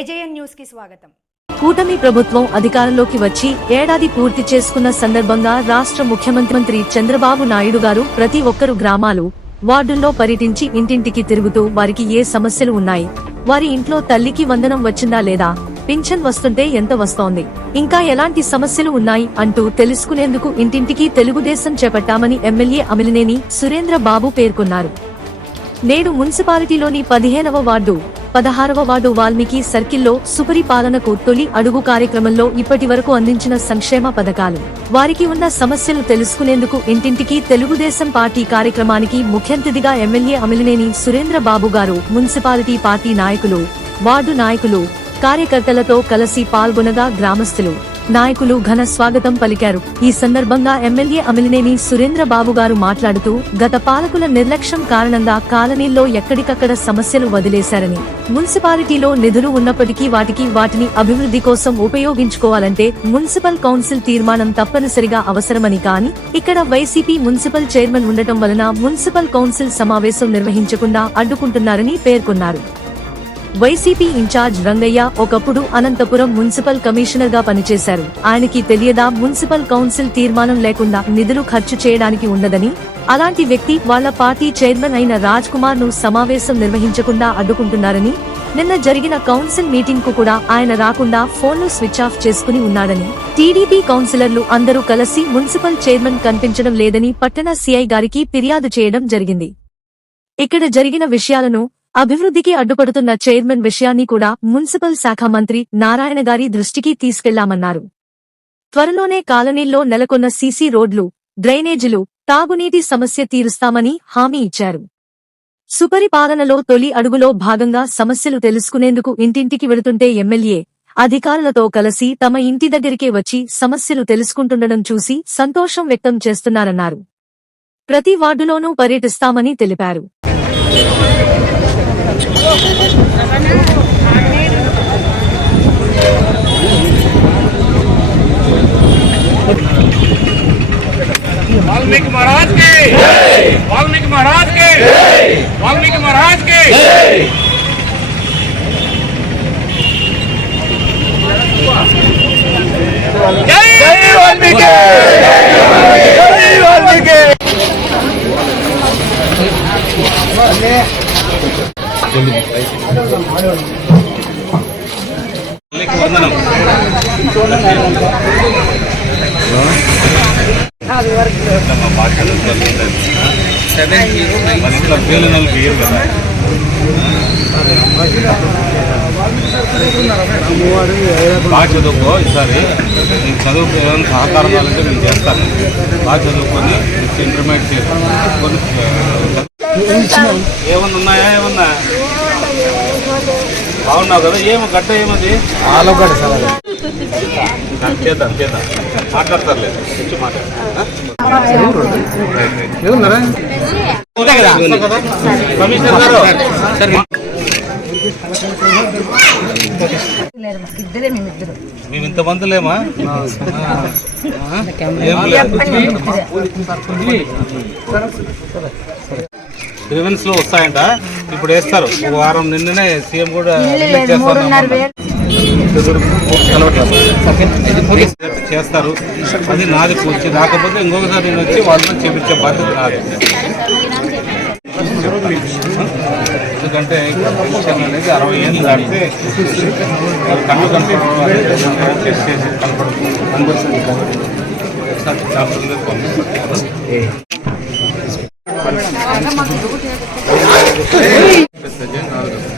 AJN న్యూస్కి స్వాగతం. కూటమి ప్రభుత్వం అధికారంలోకి వచ్చి ఏడాది పూర్తి చేసుకున్న సందర్భంగా రాష్ట్ర ముఖ్యమంత్రి చంద్రబాబు నాయుడు గారు ప్రతి ఒక్కరు గ్రామాలు వార్డుల్లో పర్యటించి ఇంటింటికి తిరుగుతూ వారికి ఏ సమస్యలు ఉన్నాయి? వారి ఇంట్లో తల్లికి వందనం వచ్చిందా లేదా? పింఛన్ వస్తుంటే ఎంత వస్తోంది? ఇంకా ఎలాంటి సమస్యలు ఉన్నాయి? అంటూ తెలుసుకునేందుకు ఇంటింటికి తెలుగుదేశం చేపట్టామని ఎమ్మెల్యే అమిలినేని సురేంద్ర బాబు పేర్కొన్నారు. నేడు మున్సిపాలిటీలోని పదిహేనవ వార్డు పదహారవ వార్డు వాల్మీకి సర్కిల్లో సుపరిపాలనకు తొలి అడుగు కార్యక్రమంలో ఇప్పటి వరకు అందించిన సంక్షేమ పథకాలు. వారికి ఉన్న సమస్యలు తెలుసుకునేందుకు ఇంటింటికి తెలుగుదేశం పార్టీ కార్యక్రమానికి ముఖ్యంతిథిగా MLA Amilineni Surendra Babu garu municipality party నాయకులు వార్డు నాయకులు కార్యకర్తలతో కలిసి పాల్గొనగా గ్రామస్తులు నాయకులు ఘన స్వాగతం పలికారు. ఈ సందర్భంగా ఎమ్మెల్యే అమిలినేని సురేంద్ర బాబు గారు మాట్లాడుతూ గత పాలకుల నిర్లక్ష్యం కారణంగా కాలనీల్లో ఎక్కడికక్కడ సమస్యలు వదిలేశారని మున్సిపాలిటీలో నిధులు ఉన్నప్పటికీ వాటికి వాటిని అభివృద్ధి కోసం ఉపయోగించుకోవాలంటే మున్సిపల్ కౌన్సిల్ తీర్మానం తప్పనిసరిగా అవసరమని కానీ ఇక్కడ వైసీపీ మున్సిపల్ చైర్మన్ ఉండటం వలన మున్సిపల్ కౌన్సిల్ సమావేశం నిర్వహించకుండా అడ్డుకుంటున్నారని పేర్కొన్నారు. వైసీపీ ఇన్ఛార్జ్ రంగయ్య ఒకప్పుడు అనంతపురం మున్సిపల్ కమిషనర్గా పనిచేశారు. ఆయనకి తెలియదా మున్సిపల్ కౌన్సిల్ తీర్మానం లేకుండా నిధులు ఖర్చు చేయడానికి ఉండదని అలాంటి వ్యక్తి వాళ్ళ పార్టీ చైర్మన్ అయిన రాజ్ కుమార్ను సమావేశం నిర్వహించకుండా అడ్డుకుంటున్నారని? నిన్న జరిగిన కౌన్సిల్ మీటింగ్కు కూడా ఆయన రాకుండా ఫోన్లు స్విచ్ ఆఫ్ చేసుకుని ఉన్నాడని? టీడీపీ కౌన్సిలర్లు అందరూ కలిసి మున్సిపల్ చైర్మన్ కనిపించడం లేదని పట్టణ సీఐ గారికి ఫిర్యాదు చేయడం జరిగింది. ఇక్కడ జరిగిన విషయాలను అభివృద్ధికి అడ్డుపడుతున్న చైర్మన్ విషయాన్ని కూడా మున్సిపల్ శాఖ మంత్రి నారాయణ గారి దృష్టికి తీసుకెళ్ళామన్నారు. త్వరలోనే కాలనీల్లో నెలకొన్న సీసీ రోడ్లు డ్రైనేజీలు తాగునీటి సమస్య తీరుస్తామని హామీ ఇచ్చారు. సుపరిపాలనలో తొలి అడుగులో భాగంగా సమస్యలు తెలుసుకునేందుకు ఇంటింటికి వెళుతుంటే ఎమ్మెల్యే అధికారులతో కలిసి తమ ఇంటి దగ్గరికే వచ్చి సమస్యలు తెలుసుకుంటుండడం చూసి సంతోషం వ్యక్తం చేస్తున్నారన్నారు. ప్రతి వార్డులోనూ పర్యటిస్తామని తెలిపారు. वाल्मीकि महाराज के। वाल्मीकि महाराज के। वाल्मीकि महाराज के। जय वाल्मीकि। బాగా చదువుకో ఈసారి నేను చదువుకు ఏమైనా సహకారం కావాలంటే నేను చేస్తాను. బాగా చదువుకొని ఇంటర్మీడియట్ చేసుకొని ఏమన్నా ఉన్నాయా ఏమన్నా? బాగున్నావు కదా? ఏమో గడ్డ ఏమది? ఆలుగడ్డ సార్ చేద్దాం చేద్దాం. మాట్లాడతారులేదు కూర్చో మాట్లాడు ఏమున్నారా కమిషనర్ గారు. మేము ఇంతమంది లేమా ఏం లేదు. గ్రీవెన్స్లో వస్తాయంట. ఇప్పుడు వేస్తారు. వారం నిన్ననే సీఎం కూడా చేస్తారు. అది నాది పూర్తి. రాకపోతే ఇంకొకసారి నేను వచ్చి వాళ్ళతో చేపించే బాధ్యత నాది. ఎందుకంటే పెన్షన్ అనేది అరవై ఏళ్ళు దాటితే కంటే టెస్ట్ చేసి కనపడుతుంది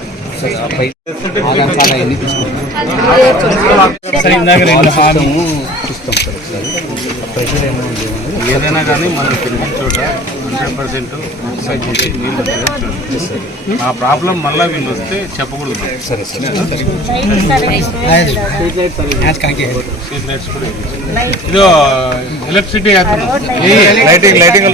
కనపడుతుంది ఒకసారి డాక్టర్ దగ్గరికి రెండు హామీ ఏదైనా కానీ మనం తిరిగిన చోట హండ్రెడ్ పర్సెంట్ నీళ్ళు వచ్చేది ఆ ప్రాబ్లం మళ్ళీ వీళ్ళు వస్తే చెప్పకూడదు సరే సరే స్ట్రీట్ లైట్స్ కూడా. ఇదో ఎలక్ట్రిసిటీ లైటింగ్ లైటింగ్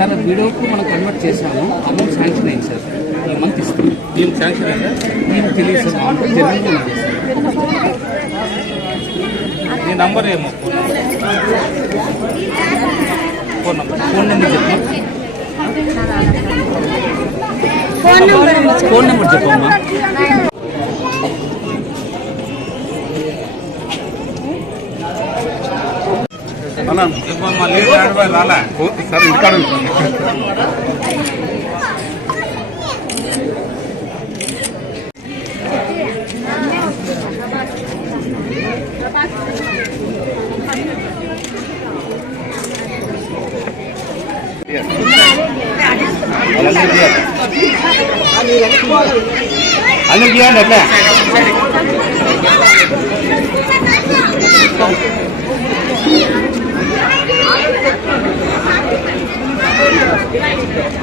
సార్ వీడియోకు మనం కన్వర్ట్ చేసాము అమౌంట్ శాంక్షన్ అయింది సార్. ఈ మంత్ ఇస్తాం. దీనికి శాంక్షన్ అయిందా? మీకు తెలియదు సార్. అమౌంట్ నీ నంబర్ ఏమో? ఫోన్ నెంబర్ ఫోన్ నెంబర్ చెప్పు. ఫోన్ నెంబర్ ఫోన్ నెంబర్ చెప్పమ్మా ఇప్పుడు మా లీడర్ ఆడవాళ్ళు రాలా సార్ ఇంటికాడ అందరికి ఇవ్వండి అట్లా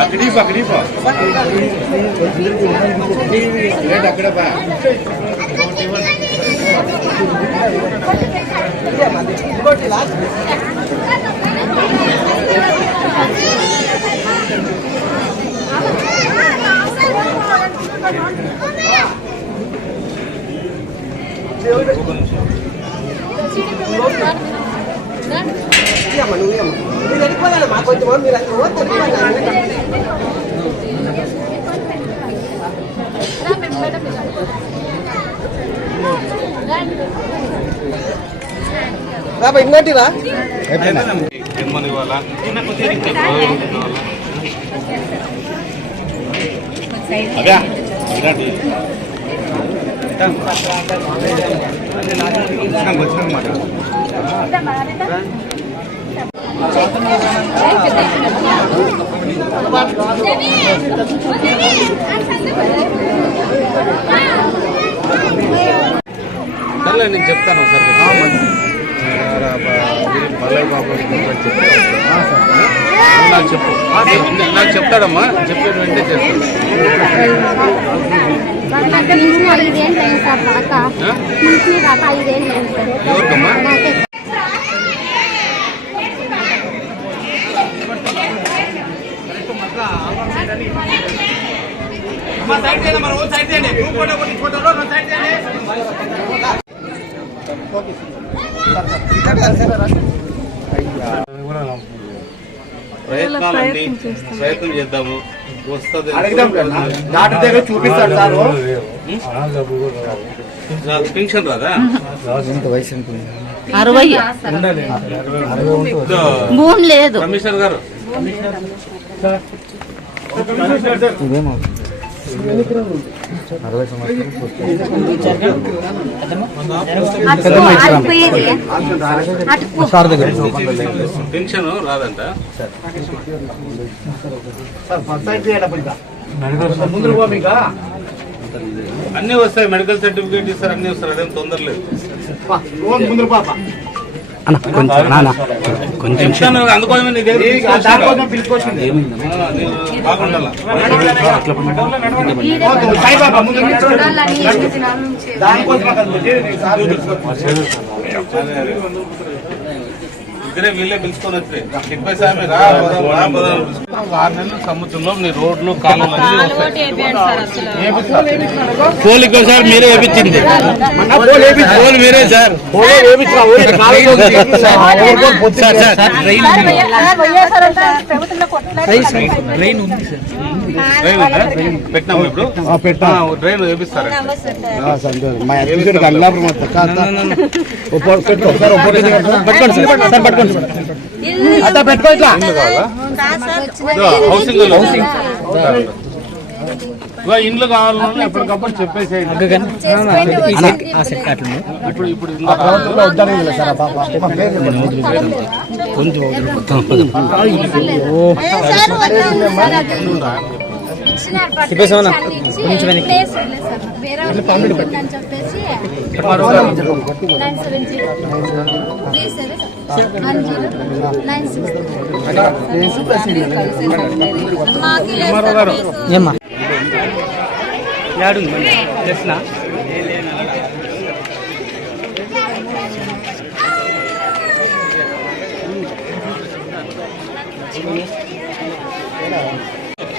అక్కడీపా అక్కడీపా అక్కడపా ఇంకోటి లాస్ట్ Thank you. నిట్టురా నిట్టురా ఎనిమిది ఇవ్వాలా అదే ఇలాంటి నేను చెప్తాను ఒకసారి. బల్లయ్య బాబు నాకు చెప్పు నాకు చెప్తాడమ్మా చెప్పేది వెంటనే చేస్తాను చేయండి ఐదేళ్ళు ఓ సైడ్ చేయండి. గ్రూప్ ఫోటో కొన్ని ఫోటోలో సార్ ఎవరికమ్మా నాకే ప్రయత్నాలన్నీ ప్రయత్నం చేద్దాము. వస్తుంది. డాక్టర్ దగ్గర చూపిస్తాడు సార్. పెన్షన్ రాదా? అరవై. ఇదో, భూమి లేదు. కమిషనర్ గారు. పెన్షన్ రాదంట అన్ని వస్తాయి మెడికల్ సర్టిఫికేట్ ఇస్తారు అన్ని వస్తారు అదేం తొందర లేదు ముందు పాప అన్న కొంచెం నాన్న కొంచెం దానికోసం ఇద్దరే వీళ్ళే పిలుచుకొని వచ్చి ఆరు నెలల సంవత్సరంలో నీ రోడ్లు అన్ని వస్తాయి పోలిక సార్ మీరే వేపించింది పోల్ మీరే సార్ ట్రైన్ ఉంది సార్ పెట్టుకో ఇట్లా. Housing housing. ఇండ్లు కావాలన్నా ఎప్పటికప్పుడు చెప్పేసేయండి. ఇప్పుడు ఇప్పుడు కొంచెం ఇచ్చినారు చెప్పేసి nine seven zero. Please seven one zero. Nine six మాకు లేదు సార్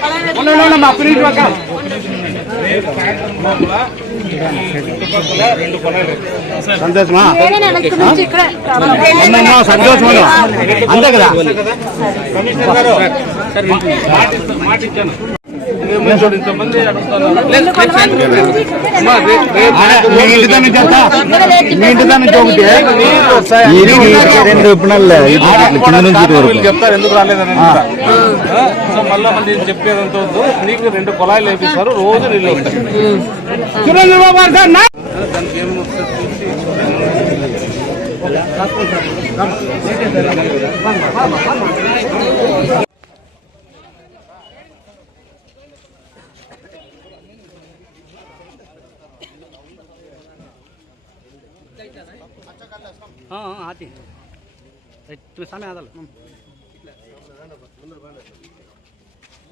ప్లేస్. ఏమ్మా యాడు తెలిసిన సంతోషమా వేరే నెలకి నుంచి ఇక్కడ సంతోషమా అంతే కదా కమిషనర్ గారు మాట ఇస్తా- మాట ఇచ్చాను ఇదేమో చూడు, ఇంతమంది అడుగుతున్నారు. అమ్మా, రే- రేపు మీ ఇంటి దాని నుంచి ఎంత? మీ ఇంటి దాని నుంచి ఒకటి రెండు విప్పణాలు కింద నుంచి ఇటు వరకు వీళ్ళు చెప్తారు ఎందుకు రాలేదని కూడా. ఆ, సో మళ్ళీ మంది చెప్పేది ఎంత వద్దు. నీకు రెండు కుళాయిలు వేపిస్తారు రోజు నీళ్ళు దానికి ఏమి చూసి ಹಾಂ ಹಾಂ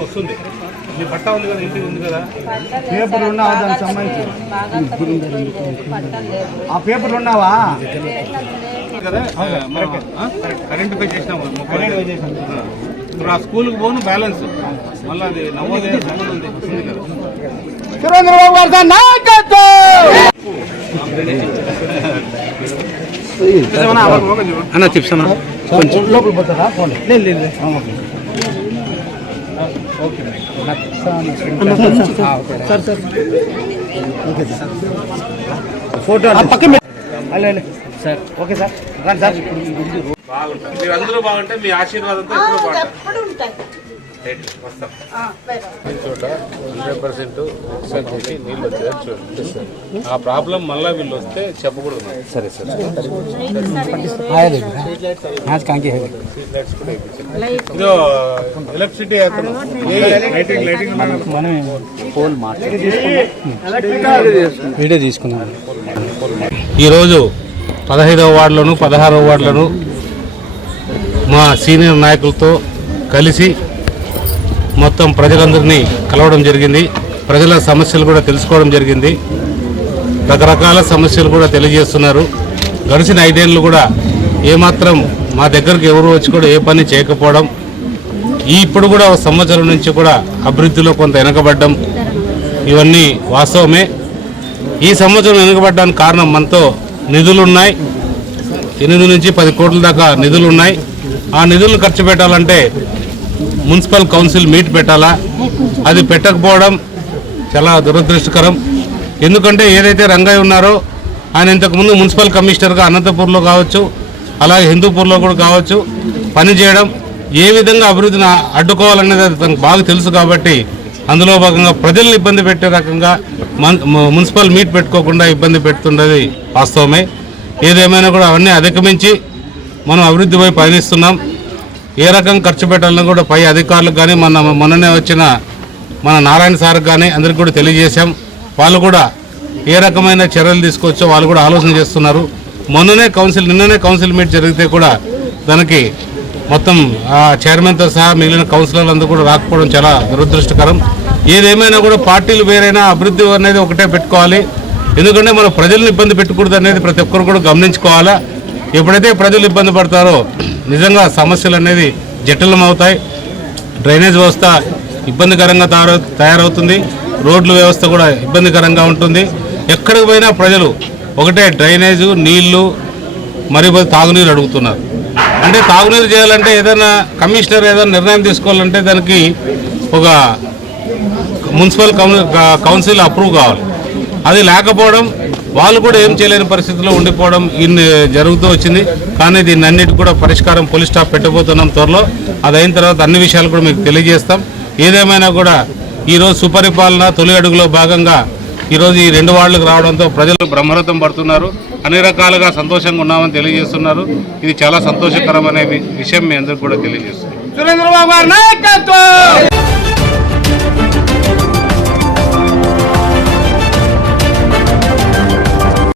వస్తుంది పట్టా ఉంది కదా ఇంటికి ఉంది కదా పేపర్లు ఉన్నావా దానికి సంబంధించి ఆ పేపర్లు ఉన్నావా కదా కరెంట్ పే చేసినాము ఇప్పుడు ఆ స్కూల్కి పోను బ్యాలెన్స్ మళ్ళీ అది నవోదయ సంబంధం ఉంది వస్తుంది కదా చంద్రబాబు నాయకత్వం అన్న చెప్తాను కొంచెం. లోపల పోతారా ఫోటో పక్కన సార్ ఓకే సార్ రండి సార్ బాగుంటుంది మీరు అందరూ బాగుంటే మీ ఆశీర్వాదంతో ఎప్పుడు బాగుంటుంది ఆ ప్రాబ్లం మళ్ళీ వీళ్ళు వస్తే చెప్పకూడదు సరే సార్. ఇదో ఎలక్ట్రిసిటీ పోల్ వీడియో తీసుకున్నాను ఈరోజు పదహైదవ వార్డులను పదహారవ వార్డులను మా సీనియర్ నాయకులతో కలిసి మొత్తం ప్రజలందరినీ కలవడం జరిగింది. ప్రజల సమస్యలు కూడా తెలుసుకోవడం జరిగింది. రకరకాల సమస్యలు కూడా తెలియజేస్తున్నారు. గడిచిన ఐదేళ్ళు కూడా ఏమాత్రం మా దగ్గరకు ఎవరు వచ్చి కూడా ఏ పని చేయకపోవడం ఈ ఇప్పుడు కూడా ఒక సంవత్సరం నుంచి కూడా అభివృద్ధిలో కొంత వెనకబడ్డం ఇవన్నీ వాస్తవమే. ఈ సంవత్సరం వెనుకబడ్డానికి కారణం మనతో నిధులున్నాయి. ఎనిమిది నుంచి పది కోట్ల దాకా నిధులు ఉన్నాయి ఆ నిధులను ఖర్చు పెట్టాలంటే మున్సిపల్ కౌన్సిల్ మీట్ పెట్టాలా? అది పెట్టకపోవడం చాలా దురదృష్టకరం. ఎందుకంటే ఏదైతే రంగయ్య ఉన్నారో ఆయన ఇంతకుముందు మున్సిపల్ కమిషనర్గా అనంతపూర్లో కావచ్చు అలాగే హిందూపూర్లో కూడా కావచ్చు పనిచేయడం ఏ విధంగా అభివృద్ధిని అడ్డుకోవాలనేది అది తనకు బాగా తెలుసు కాబట్టి అందులో భాగంగా ప్రజల్ని ఇబ్బంది పెట్టే రకంగా మన్- మున్సిపల్ మీట్ పెట్టుకోకుండా ఇబ్బంది పెడుతున్నది వాస్తవమే. ఏదేమైనా కూడా అవన్నీ అధిగమించి మనం అభివృద్ధి వైపు పయనిస్తున్నాం. ఏ రకం ఖర్చు పెట్టాలని కూడా పై అధికారులకు కానీ మన మొన్ననే వచ్చిన మన నారాయణ సార్ కానీ అందరికి కూడా తెలియజేశాం. వాళ్ళు కూడా ఏ రకమైన చర్యలు తీసుకోవచ్చో వాళ్ళు కూడా ఆలోచన చేస్తున్నారు. మొన్ననే కౌన్సిల్ నిన్ననే కౌన్సిల్ మీట్ జరిగితే కూడా దానికి మొత్తం ఆ చైర్మన్తో సహా మిగిలిన కౌన్సిలర్లు అందరూ కూడా రాకపోవడం చాలా దురదృష్టకరం. ఏదేమైనా కూడా పార్టీలు వేరైనా అభివృద్ధి అనేది ఒకటే పెట్టుకోవాలి. ఎందుకంటే మనం ప్రజలను ఇబ్బంది పెట్టకూడదు అనేది ప్రతి ఒక్కరు కూడా గమనించుకోవాలా? ఎప్పుడైతే ప్రజలు ఇబ్బంది పడతారో నిజంగా సమస్యలు అనేది జటిలం అవుతాయి డ్రైనేజ్ వ్యవస్థ ఇబ్బందికరంగా తయారు తయారవుతుంది. రోడ్ల వ్యవస్థ కూడా ఇబ్బందికరంగా ఉంటుంది. ఎక్కడికి పోయినా ప్రజలు ఒకటే డ్రైనేజు నీళ్ళు మరి తాగునీరు అడుగుతున్నారు. అంటే తాగునీరు చేయాలంటే ఏదైనా కమిషనర్ ఏదైనా నిర్ణయం తీసుకోవాలంటే దానికి ఒక మున్సిపల్ కౌన్- కౌన్సిల్ అప్రూవ్ కావాలి. అది లేకపోవడం వాళ్ళు కూడా ఏం చేయలేని పరిస్థితిలో ఉండిపోవడం ఇన్ని జరుగుతూ వచ్చింది. కానీ దీన్ని అన్నిటి కూడా పరిష్కారం పోలీస్ స్టాఫ్ పెట్టబోతున్నాం త్వరలో. అది అయిన తర్వాత అన్ని విషయాలు కూడా మీకు తెలియజేస్తాం. ఏదేమైనా కూడా ఈరోజు సుపరిపాలన తొలి అడుగులో భాగంగా ఈరోజు ఈ రెండు వార్డులకు రావడంతో ప్రజలు బ్రహ్మరథం పడుతున్నారు. అన్ని రకాలుగా సంతోషంగా ఉన్నామని తెలియజేస్తున్నారు. ఇది చాలా సంతోషకరమైన విషయం మీ అందరికీ కూడా తెలియజేస్తుంది సురేంద్రబాబు